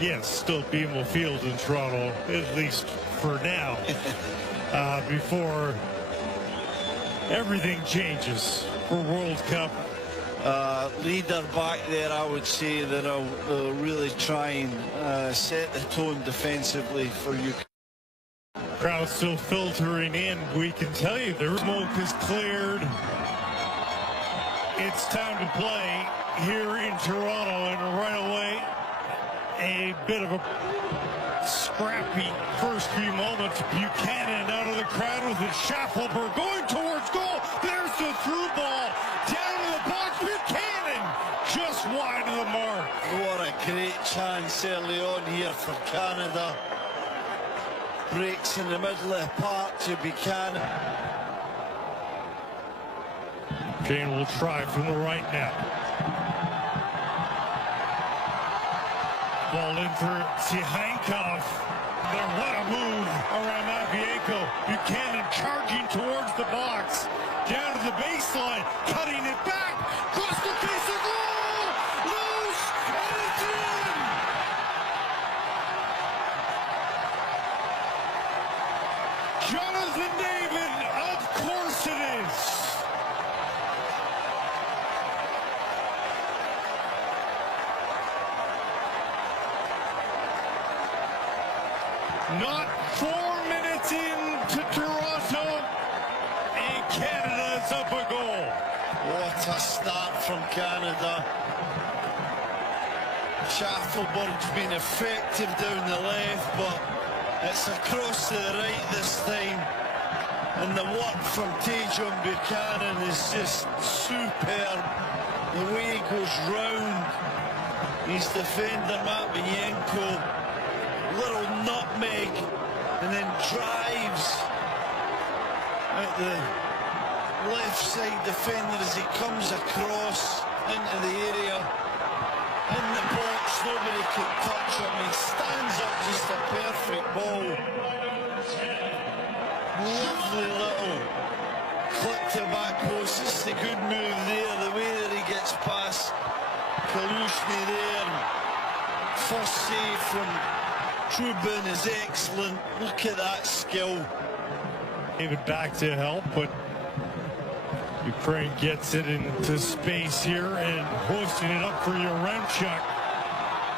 Yes, still BMO Field in Toronto, at least for now, before everything changes for World Cup. Leader back there, I would say that they'll really try and set the tone defensively for you. Crowd still filtering in. We can tell you their smoke is cleared. It's time to play here in Toronto, and right away, a bit of a scrappy first few moments. Buchanan out of the crowd with it. Schaffelberg going towards goal. There's the through ball. Down to the box. Buchanan just wide of the mark. What a great chance early on here for Canada. Breaks in the middle of the park to Buchanan. Kane will try from the right now. Ball in for Sihankov. There, what a move around Matvienko. Buchanan charging towards the box. Down to the baseline, cutting it back. Cross the face of goal! Loose! And it's in! Jonathan David, of course it is. Not 4 minutes into Toronto, and Canada's up a goal. What a start from Canada. Schaffelberg's been effective down the left, but it's across to the right this time. And the work from Tajon Buchanan is just superb. The way he goes round his defender, Matvienko. Little nutmeg, and then drives at the left side defender as he comes across into the area. In the box, nobody could touch him. He stands up, just a perfect ball. Lovely little click to back post. Just a good move there, the way that he gets past Kalushny there. First save from Trubin is excellent. Look at that skill. David back to help, but Ukraine gets it into space here and hoisting it up for Yaremchuk.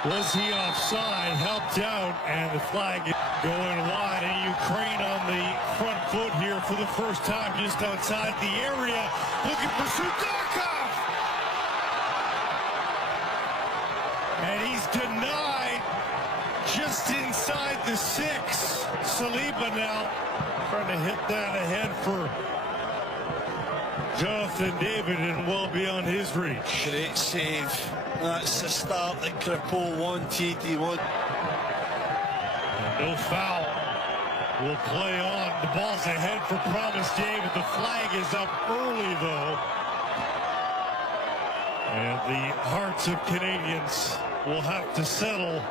Was he offside? Helped out, and the flag is going wide, and Ukraine on the front foot here for the first time just outside the area. Looking for Sudakov! And he's denied. Just inside the 6. Saliba now trying to hit that ahead for Jonathan David and well beyond his reach. Great save. That's the start that Kripo wanted. He wanted. No foul. Will play on. The ball's ahead for Promise David. The flag is up early though. And the hearts of Canadians will have to settle.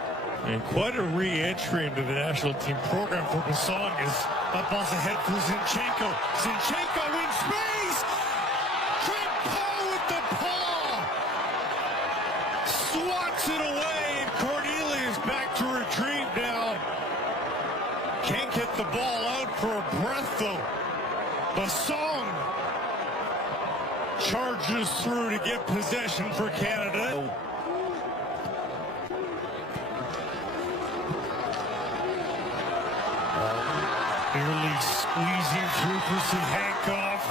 And quite a re-entry into the national team program for Basong as that ball's ahead for Zinchenko. Zinchenko in space! Kripo with the paw! Swats it away, and Cornelius back to retrieve now. Can't get the ball out for a breath though. Basong charges through to get possession for Canada. Nearly squeezing through for Sihankov.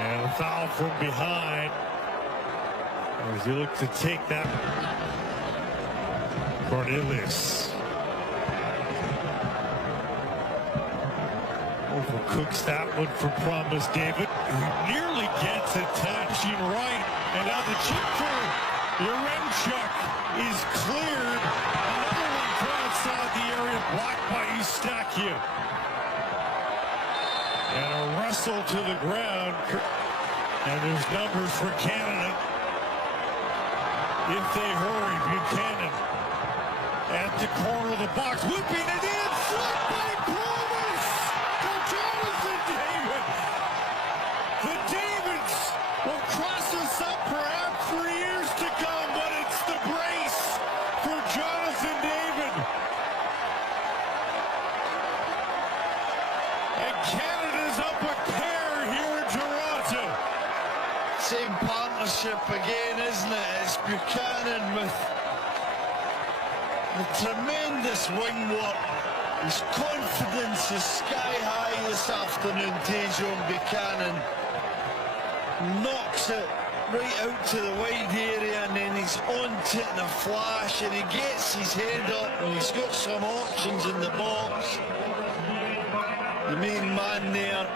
And a foul from behind. As he looked to take that. Cornelius. Overcooks that one for Promise David, who nearly gets it, touching right. And now the chip for Yaremchuk is cleared. Another one from outside the area, blocked by Eustachiou. And a wrestle to the ground. And there's numbers for Canada. If they hurry, Buchanan at the corner of the box, whipping it in, flipped by Promise for Jonathan David. The Davids will cross us up perhaps for years to come, but it's the brace for Jonathan David. again, isn't it? It's Buchanan with the tremendous wing work. His confidence is sky high this afternoon. Tajon Buchanan knocks it right out to the wide area, and then he's on to it in a flash, and he gets his head up, and he's got some options in the box. The main man there,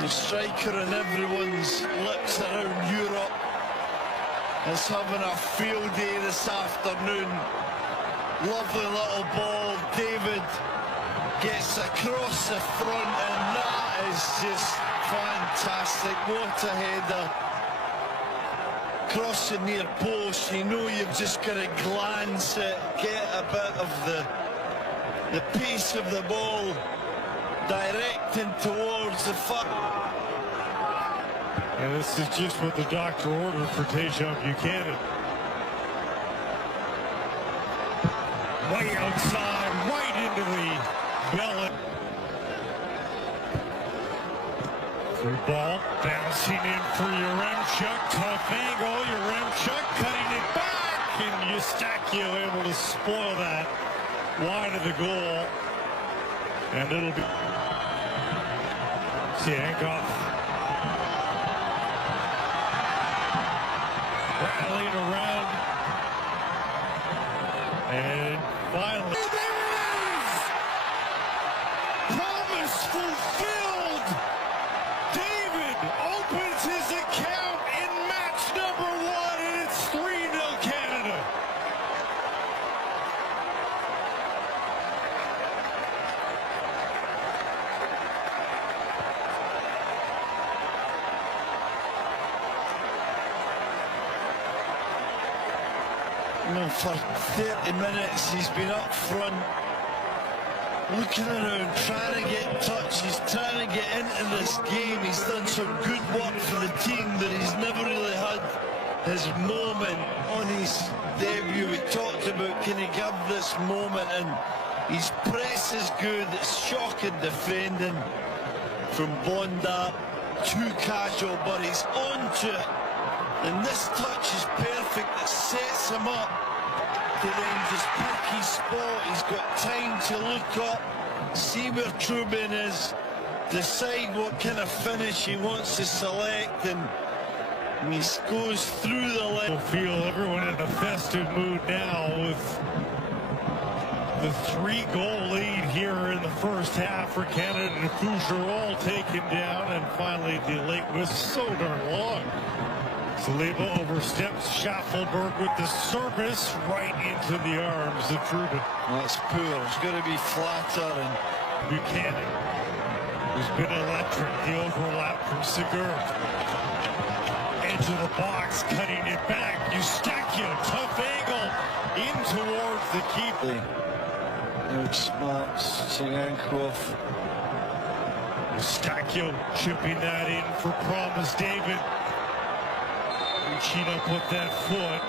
the striker on everyone's lips around Europe, is having a field day this afternoon. Lovely little ball. David gets across the front, and that is just fantastic. What a header. Across the near post. You know you've just got to glance it, get a bit of the pace of the ball directing towards the front. And this is just what the doctor ordered for Tajon Buchanan. Way outside, right into the belly. Through ball, bouncing in for Yaremchuk. Tough angle, Yaremchuk cutting it back, and Eustachio able to spoil that wide of the goal. And it'll be Siankov rattling around, and finally there it is! Promise fulfilled! David opens his account in match number 1, and it's 3-0 Canada. For 30 minutes he's been up front, looking around, trying to get touches, trying to get into this game. He's done some good work for the team, but he's never really had his moment on his debut. We talked about, can he give this moment, and his press is good. It's shocking defending from Bonda, too casual, but he's onto it, and this touch is perfect. It sets him up to then just pick his spot. He's got time to look up, see where Trubin is, decide what kind of finish he wants to select, and he goes through the leg. We'll feel everyone in a festive mood now with the 3-goal lead here in the first half for Canada. The Cougerol taken down, and finally the late was so darn long. Saliba oversteps Schaffelberg with the service right into the arms of Trubin. That's poor. It's going to be flatter, and Buchanan, who's been electric. The overlap from Segur. Edge of the box, cutting it back. Eustachio, tough angle in towards the keeper. Outsmarts Siankov. Eustachio chipping that in for Promise David. Reaching up with that foot,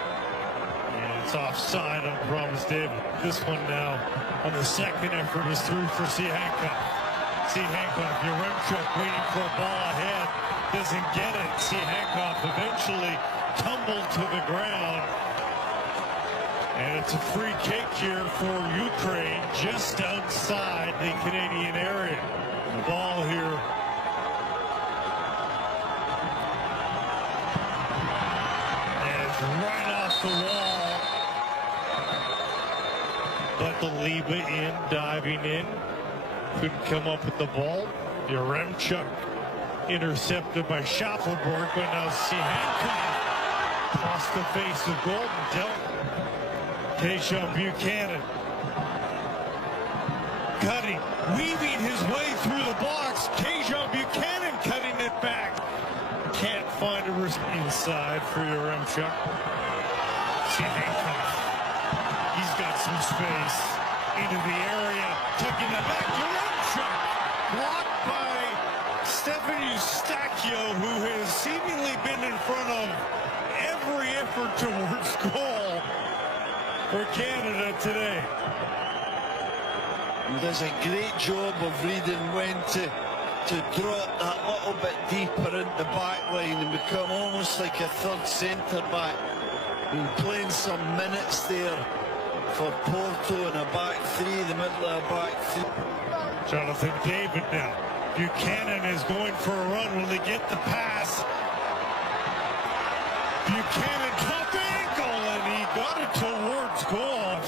and it's offside on Promise David. This one now on the second effort is through for Siankov. Siankov, Yaremchuk waiting for a ball ahead, doesn't get it. Siankov eventually tumbled to the ground, and it's a free kick here for Ukraine just outside the Canadian area. The ball here right off the wall, but the Liba in, diving in, couldn't come up with the ball. Yaremchuk intercepted by Schaffelberg, but now Siankov across the face of goal and dealt. Tajon Buchanan cutting, weaving his way through the box. Tajon Buchanan cutting it back. Can't find a risk inside for Yaremchuk. Siankov, he's got some space into the area, tucking it back. Yaremchuk blocked by Stefan Eustachio, who has seemingly been in front of every effort towards goal for Canada today. He does a great job of reading when to to drop that little bit deeper into the back line and become almost like a third centre back. Been playing some minutes there for Porto in a back three, the middle of a back three. Jonathan David now. Buchanan is going for a run. Will he get the pass? Buchanan, top angle, and he got it towards goal.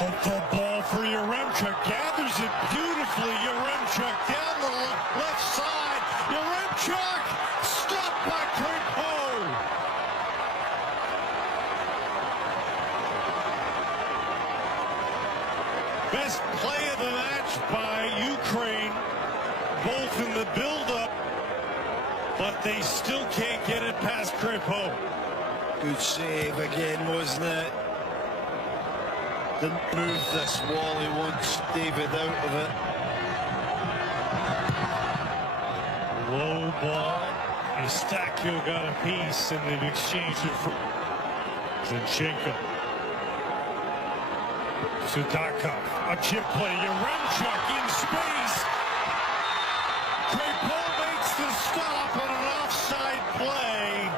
Hopeful ball for Yaremchuk. Gathers it beautifully. Yaremchuk down the left side. Yaremchuk stopped by Crepo. Best play of the match by Ukraine, both in the build-up, but they still can't get it past Crepo. Good save again, wasn't it? Didn't move this wall, he wants David out of it. Low ball. Eustachio got a piece, and they've exchanged it for Zinchenko. Sudakov, a chip play. Yaremchuk in space. Crepo makes the stop on an offside play.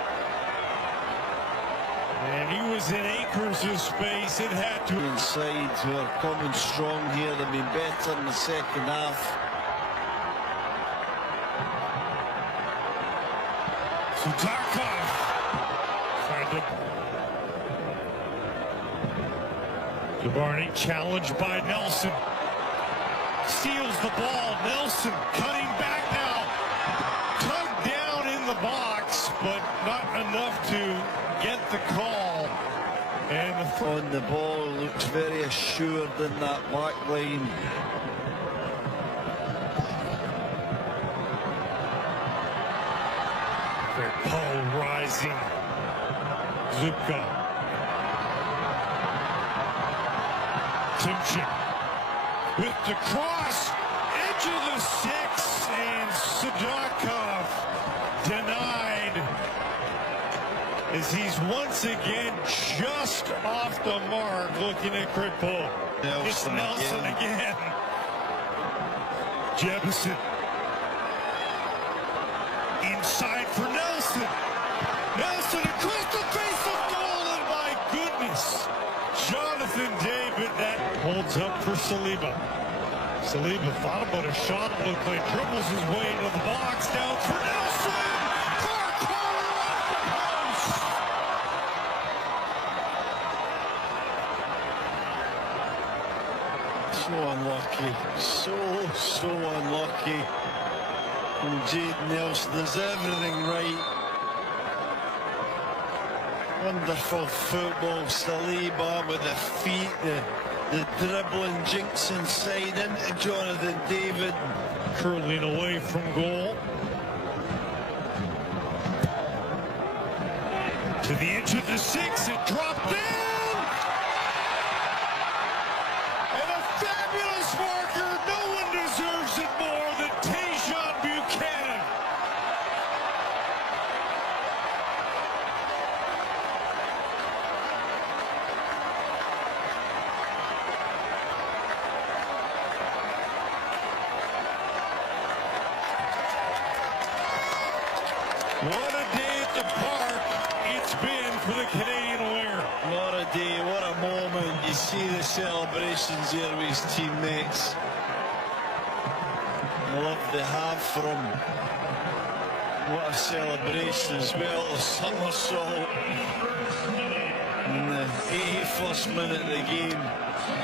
And he was in acres of space. It had to. Inside, who are coming strong here. They've been better in the second half. Sudakov. Gavarni challenged by Nelson. Steals the ball. Nelson cutting back now. Tugged down in the box, but not enough to get the call. And on the ball, looks very assured in that back line. Paul rising. Zubka. Timchik with the cross, edge of the six, and Sudakov denied as he's once again just off the mark. Looking at Crepo. It's Nelson again. Jefferson inside for Nelson. Nelson across the face of goal, and my goodness, Jonathan David, that holds up for Saliba. Saliba thought about a shot, looked like dribbles his way into the box, down for Nelson! Far corner off the post! So unlucky, so unlucky. And Jade Nelson does everything right. Wonderful football, Saliba with the feet, the dribbling, jinx inside into Jonathan David. Curling away from goal. To the edge of the six, it dropped down! And a fabulous marker, no one deserves it more than Tajon Buchanan. What a day at the park it's been for the Canadian winger. What a day, what a moment. You see the celebrations here with his teammates. I love the half from. What a celebration as well. A somersault in the 81st minute of the game.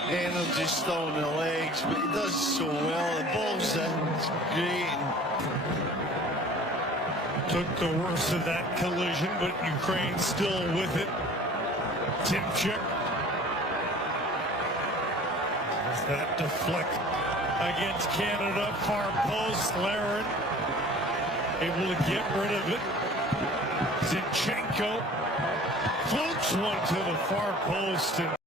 Energy still in the legs, but he does so well. The ball's in, it's great. Took the worst of that collision, but Ukraine still with it. Timchik. Does that deflect against Canada? Far post, Laren able to get rid of it. Zinchenko floats one to the far post. And